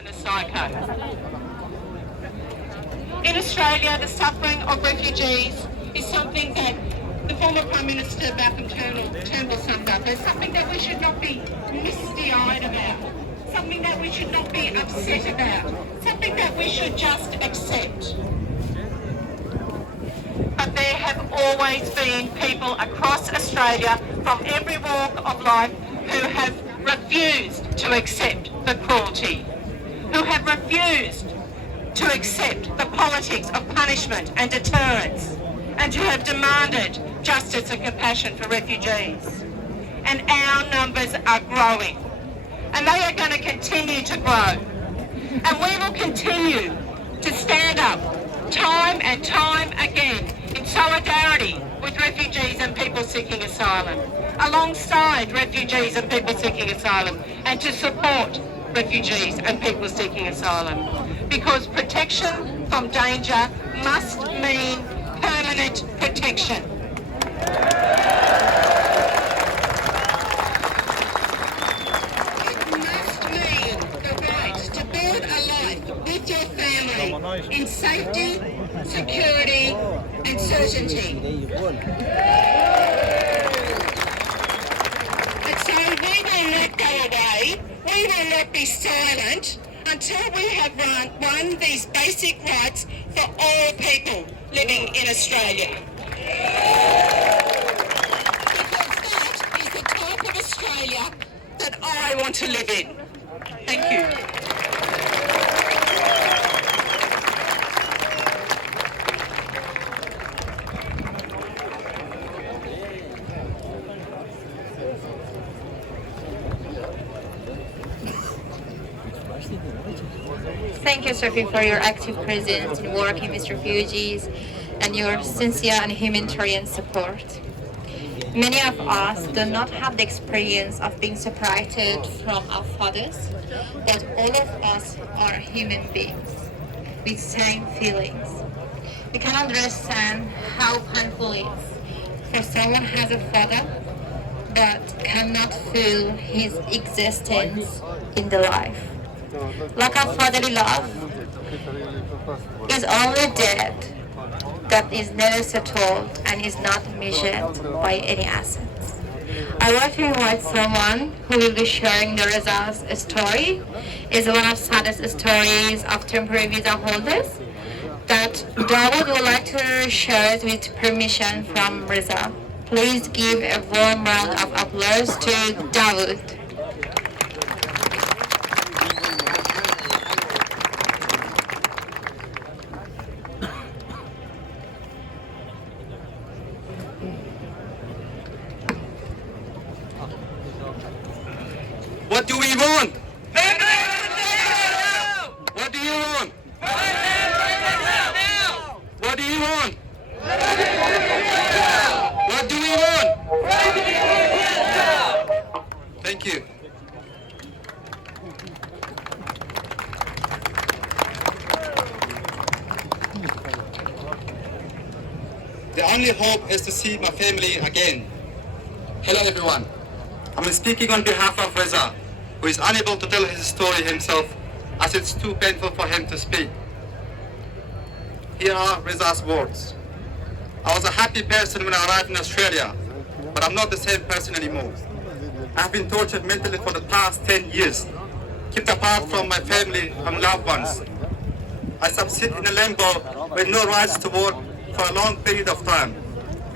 poisonous cyclone. In Australia, the suffering of refugees is something that the former Prime Minister Malcolm Turnbull summed up as something that we should not be misty-eyed about, something that we should not be upset about, something that we should just accept. But there have always been people across Australia from every walk of life who have refused to accept the cruelty, who have refused to accept the politics of punishment and deterrence, and who have demanded justice and compassion for refugees. And our numbers are growing, and they are going to continue to grow. And we will continue to stand up time and time again in solidarity with refugees and people seeking asylum, alongside refugees and people seeking asylum, and to support refugees and people seeking asylum. Because protection from danger must mean permanent protection. It must mean the right to build a life with your family in safety, security and certainty. And so we will not go away, we will not be silent until we have won these basic rights for all people living in Australia. Because that is the type of Australia that I want to live in. Thank you. Thank you, Sophie, for your active presence in working with refugees and your sincere and humanitarian support. Many of us do not have the experience of being separated from our fathers, but all of us are human beings with same feelings. We can understand how painful it is for someone who has a father but cannot feel his existence in the life. Lack of fatherly love is only debt that is never settled and is not measured by any assets. I want to invite someone who will be sharing the Reza's story. It's one of the saddest stories of temporary visa holders that Dawood would like to share it with permission from Reza. Please give a warm round of applause to Dawood. What do we want? What do you want? What do you want? What do we want? Thank you. The only hope is to see my family again. Hello everyone. I'm speaking on behalf of Reza, who is unable to tell his story himself as it's too painful for him to speak. Here are Reza's words. I was a happy person when I arrived in Australia, but I'm not the same person anymore. I've been tortured mentally for the past 10 years, kept apart from my family and loved ones. I subsist in a limbo with no rights to work for a long period of time,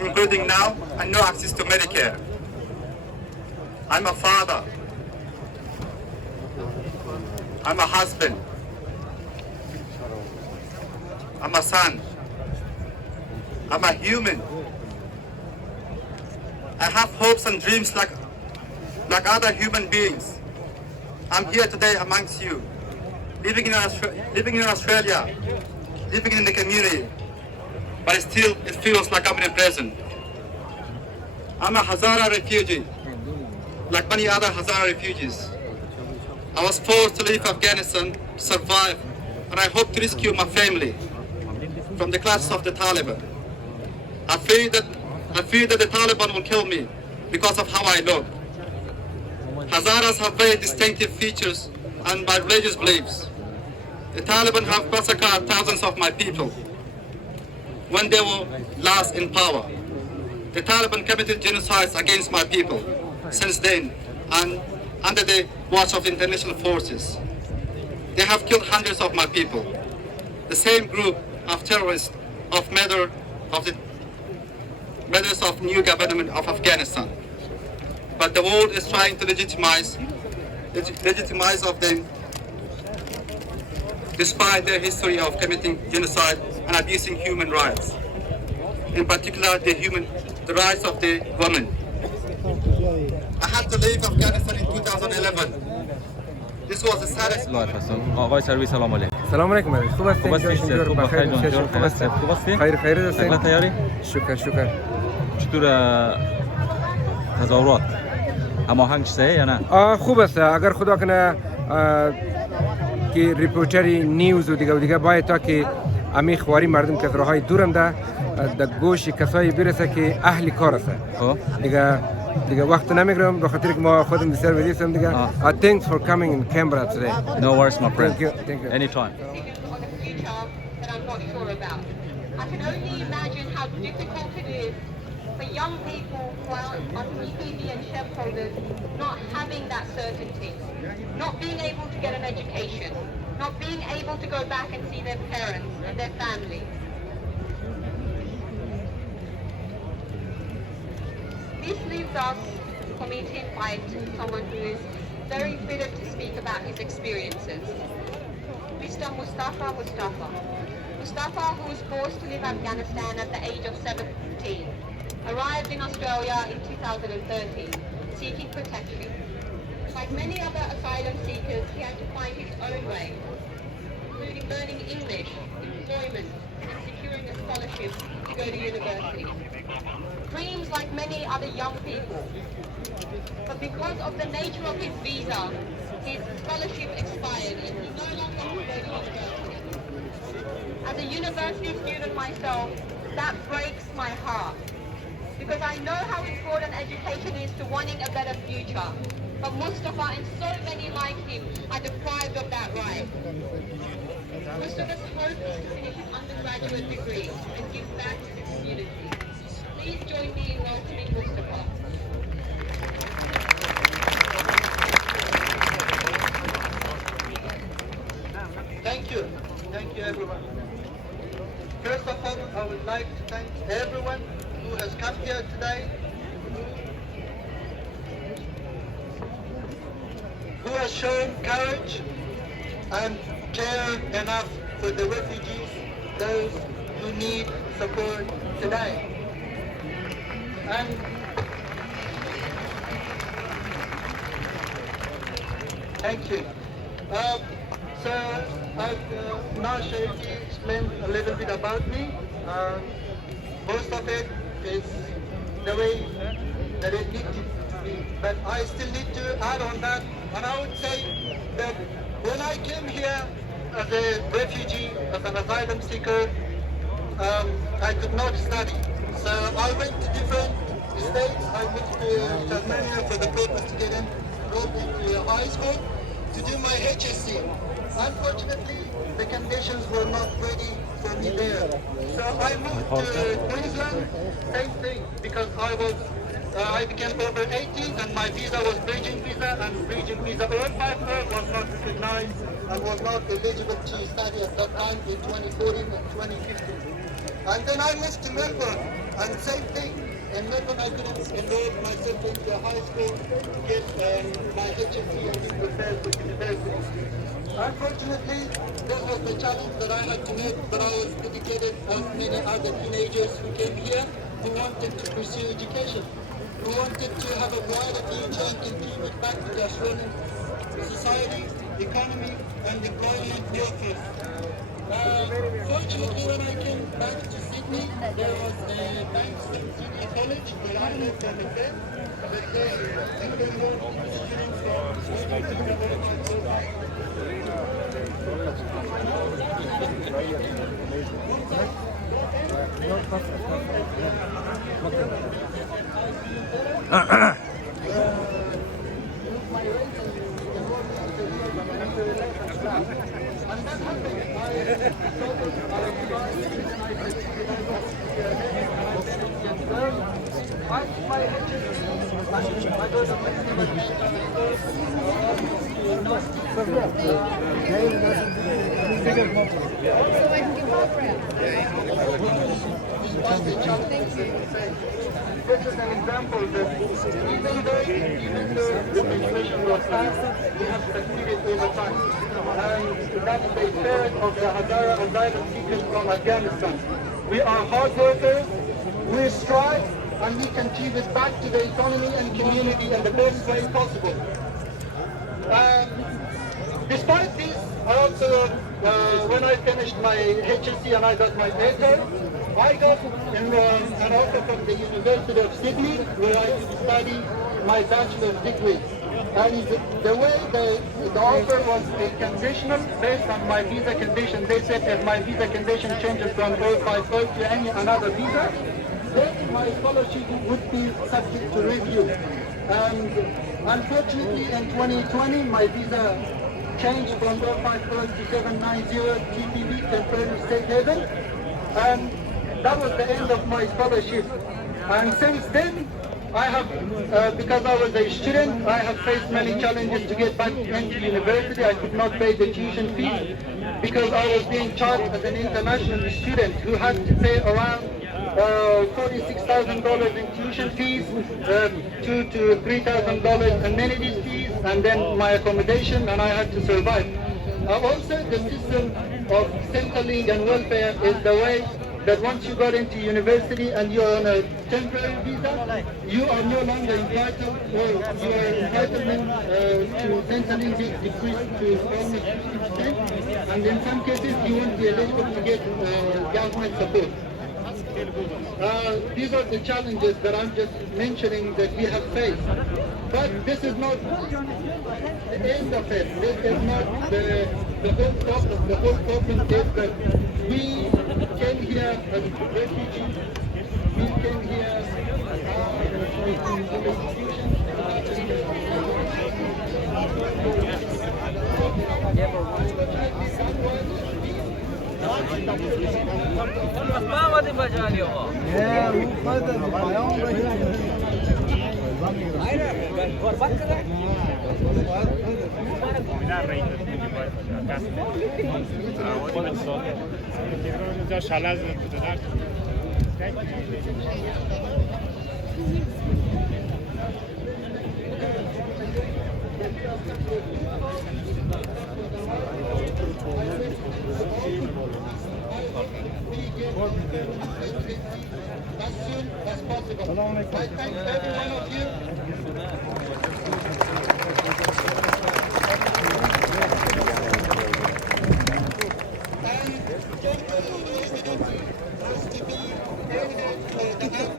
including now, and no access to Medicare. I'm a father. I'm a husband. I'm a son. I'm a human. I have hopes and dreams like other human beings. I'm here today amongst you, living in Australia, living in the community, but still it feels like I'm in prison. I'm a Hazara refugee, like many other Hazara refugees. I was forced to leave Afghanistan to survive, and I hope to rescue my family from the clutches of the Taliban. I fear that the Taliban will kill me because of how I look. Hazaras have very distinctive features and my religious beliefs. The Taliban have massacred thousands of my people when they were last in power. The Taliban committed genocides against my people since then and under the watch of international forces. They have killed hundreds of my people. The same group of terrorists of murder of the members of new government of Afghanistan. But the world is trying to legitimize of them despite their history of committing genocide and abusing human rights. In particular, the rights of the women. I had to leave Afghanistan in 2011. This was the saddest moment. آقای سروی سلام علیکم. سلام علیکم. خوب هستین؟ خوب هستین؟ جان خوب بخیر جان خوب خوب هستین؟ خوب هستین؟ خیر هستین؟ شکل تیاری؟ شکر. چطور تظاهرات؟ هماهنگ شده یا نه؟ خوب است. اگر خدا کنه که ریپورتری نیوز و دیگه باید تا که امی خواری مردم که از راههای دورم ده در گوش کسایی برسه که اهل کار است. خب دیگه وقت نمیگیرم به خاطر که ما خودم بسیار ویدیوسم دیگه. Thanks for coming in Canberra today. No worries my friend. Thank you. Anytime. On the future that I'm not sure about. I can only imagine how difficult it is for young people who are EPD and shareholders not having that certainty, not being able to get an education, not being able to go back and see their parents and their family. This leaves us for me to invite someone who is very fitted to speak about his experiences. Mr. Mustafa. Mustafa, who was forced to leave Afghanistan at the age of 17, arrived in Australia in 2013, seeking protection. Like many other asylum seekers, he had to find his own way, including learning English, employment, and securing a scholarship to go to university. Dreams like many other young people. But because of the nature of his visa, his scholarship expired and he no longer could go to university. As a university student myself, that breaks my heart. Because I know how important education is to wanting a better future. But Mustafa and so many like him are deprived of that right. Mustafa's hope is to finish his undergraduate degree and give back to the community. Please join me in welcoming Mustafa. Thank you everyone. First of all, I would like to thank everyone who has come here today, who has shown courage and care enough for the refugees, those who need support today. And thank you. So I've now Sharify explained a little bit about me. Most of it is the way that it needs to be, but I still need to add on that. And I would say that when I came here as a refugee, as an asylum seeker, I could not study. So I went to different states. I went to Tasmania for the purpose to get enrolled into high school to do my HSC. Unfortunately, the conditions were not ready for me there. So I moved to Queensland, same thing, because I became over 18 and my visa was bridging visa, and bridging visa O54 was not recognized and was not eligible to study at that time in 2014 and 2015. And then I moved to Melbourne, and same thing. In Melbourne, I couldn't enroll myself into a high school to get my HSC and be prepared for university. Unfortunately, this was the challenge that I had to make, but I was dedicated as many other teenagers who came here who wanted to pursue education, who wanted to have a brighter future and contribute back to the Australian society, economy, and employment workforce. Fortunately, when I came back to Sydney, there was a Bankstown Senior College where I lived over there, but they enrolled students from Western government programs. And that happened This is an example that even though the situation was fast, we have succeeded over time. And that's the spirit of the Hazara asylum seekers from Afghanistan. We are hard workers, we strive, and we contribute back to the economy and community in the best way possible. Despite this, I also, when I finished my HSC and I got my paper, I got an offer from the University of Sydney where I could study my bachelor's degree. And the way the offer was conditional based on my visa condition. They said if my visa condition changes from 050 to any another visa, then my scholarship would be subject to review. And unfortunately in 2020 my visa changed from 050 to 790 TPV, temporary state haven. And that was the end of my scholarship. And since then, I have, because I was a student, I have faced many challenges to get back into university. I could not pay the tuition fee because I was being charged as an international student who had to pay around $46,000 in tuition fees, $2,000 to $3,000 amenities fees, and then my accommodation, and I had to survive. Also, the system of Centrelink and welfare is the way that once you got into university and you're on a temporary visa, you are no longer entitled, or your entitlement to Centrelink is decreased to almost 50%, and in some cases you won't be eligible to get government support. These are the challenges that I'm just mentioning that we have faced. But this is not the end of it. This is not the whole problem. The whole problem is that we came here as refugees. We came here as soon as possible. I thank every one of you.